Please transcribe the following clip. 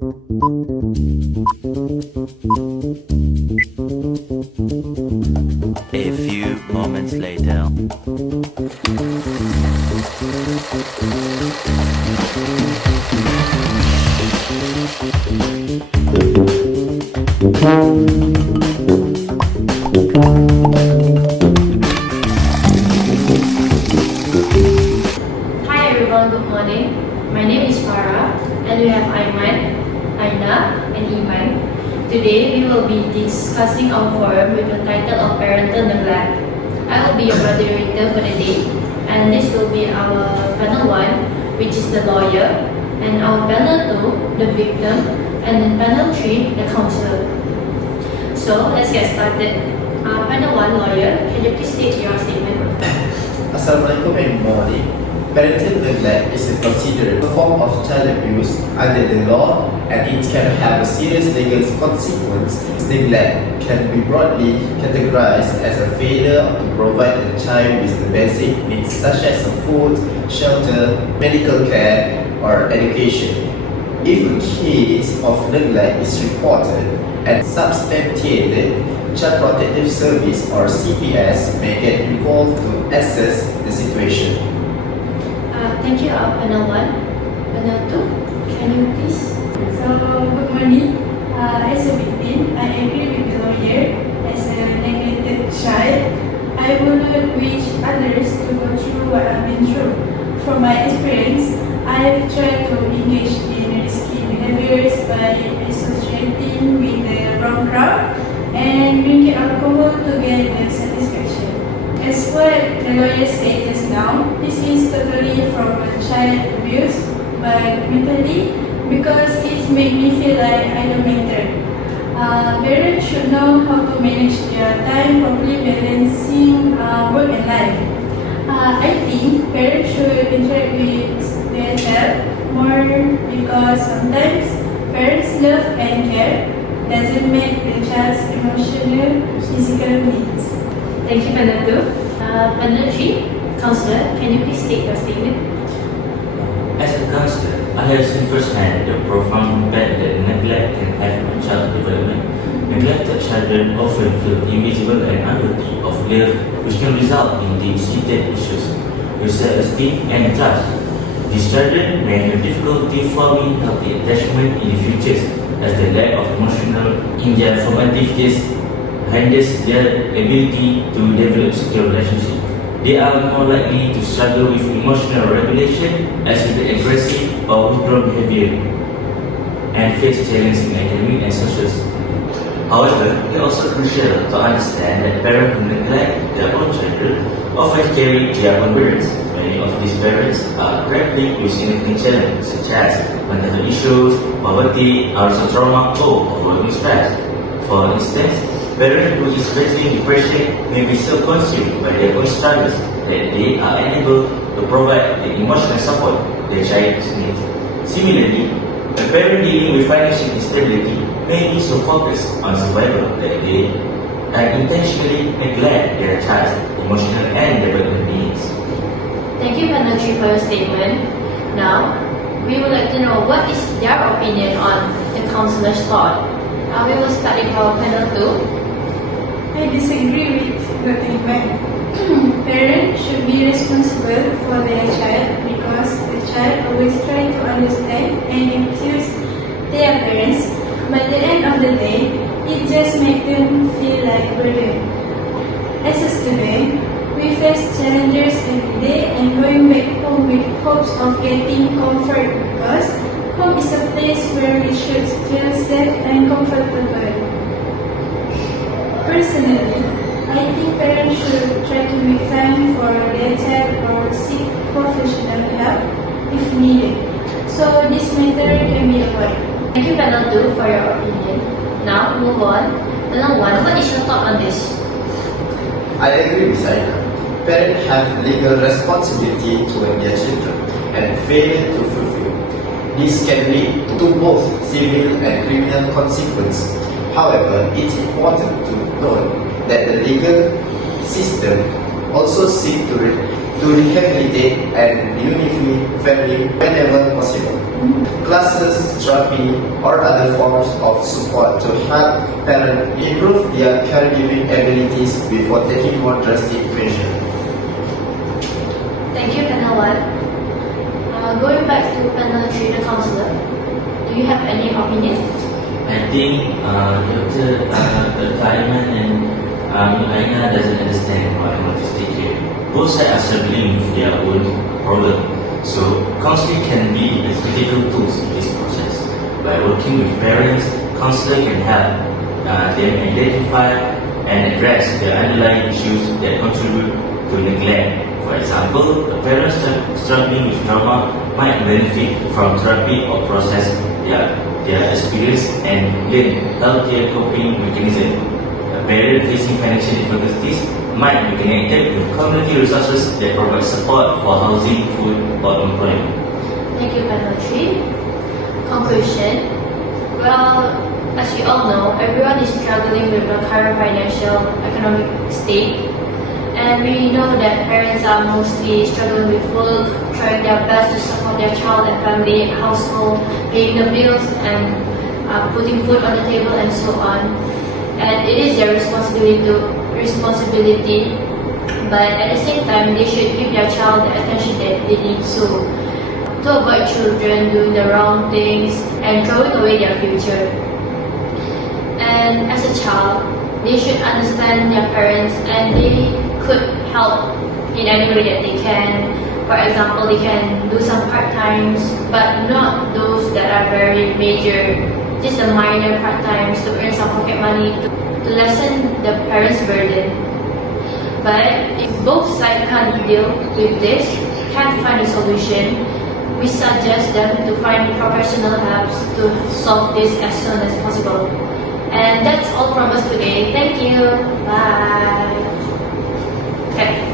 A few moments later. Hi everyone, good morning. My name is Farah and we have Aiman, Aina and Iman. Today we will be discussing our forum with the title of Parental Neglect. I will be your moderator for the day, and this will be our panel 1, which is the lawyer, and our panel 2, the victim, and then panel 3, the counselor. So let's get started. Panel 1, lawyer, can you please state your statement? Assalamualaikum and good morning. Parental neglect is considered a form of child abuse under the law, and it can have a serious legal consequence. Neglect can be broadly categorized as a failure to provide a child with the basic needs such as food, shelter, medical care, or education. If a case of neglect is reported and substantiated, Child Protective Service or CPS may get involved to assess the situation. Thank you, panel 1. Panel 2, can you please? So, good morning. As a victim, I agree with the lawyer. As a neglected child, I would not wish others to go through what I've been through. From my experience, I've tried to engage in risky behaviors by associating with the wrong crowd and drinking alcohol to get the satisfaction. As what the lawyer said just now, this is totally from a child abuse, but mentally, because it made me feel like I don't matter. Parents should know how to manage their time properly, balancing work and life. I think parents should interact with their child more because sometimes parents' love and care doesn't make the child's emotional, physical needs. Thank you, panel 2. Panel 3, counselor, can you please state your statement? As a counselor, I have seen firsthand the profound impact that neglect can have on child development. Neglected children often feel invisible and unworthy of love, which can result in deep-seated issues with self-esteem and trust. These children may have difficulty forming healthy attachment in the future, as the lack of emotional in their formative years hinders their ability to develop secure relationships. They are more likely to struggle with emotional regulation, as with the aggressive or withdrawn behavior, and face challenges in academic and social. However, it is also crucial to understand that parents who neglect their own children often carry their own burdens. Many of these parents are grappling with significant challenges such as mental issues, poverty, also trauma, or overwhelming stress. For instance, parents who is battling depression may be so consumed by their own struggles that they are unable to provide the emotional support their child needs. Similarly, a parent dealing with financial instability may be so focused on survival that they unintentionally neglect their child's emotional and development needs. Thank you, panel 3, for your statement. Now, we would like to know what is their opinion on the counselor's thought. We will start with our panel 2. I disagree with Dr. Iman. Parents should be responsible for their child because the child always try to understand and accuse their parents, but at the end of the day, it just makes them feel like a burden. As a student, we face challenges every day and going back home with hopes of getting comfort because home is a place where we should feel safe and comfortable. Personally, I think parents should try to make time for their child or seek professional help if needed, so this matter can be avoided. Thank you, panel 2, for your opinion. Now, move on. Panel 1, what is your thought on this? I agree with Aina. Parents have legal responsibility toward their children and failure to fulfill. This can lead to both civil and criminal consequences. However, it's important to note that the legal system also seeks to to rehabilitate and unify family whenever possible. Classes, therapy, or other forms of support to help parents improve their caregiving abilities before taking more drastic measures. Thank you, panel 1. Going back to panel 3, the counselor. Do you have any opinions? I think the Kaiman and Aina doesn't understand what I want to state here. Both sides are struggling with their own problem. So counseling can be a critical tool in this process. By working with parents, counselor can help them identify and address the underlying issues that contribute to neglect. For example, a parent struggling with trauma might benefit from therapy or process their experience and learn healthier coping mechanisms. A parent facing financial difficulties might be connected with community resources that provide support for housing, food, or employment. Thank you, panel 3. Conclusion. Well, as we all know, everyone is struggling with the current financial economic state. And we know that parents are mostly struggling with work, trying their best to support their child and family, household, paying the bills and putting food on the table and so on. And it is their responsibility, but at the same time, they should give their child the attention that they need to avoid children doing the wrong things and throwing away their future. And as a child, they should understand their parents and they could help in any way that they can. For example, they can do some part-times, but not those that are very major, just the minor part-times to earn some pocket money to lessen the parents' burden. But if both sides can't deal with this, can't find a solution, we suggest them to find professional help to solve this as soon as possible. And that's all from us today. Thank you. Bye. Okay.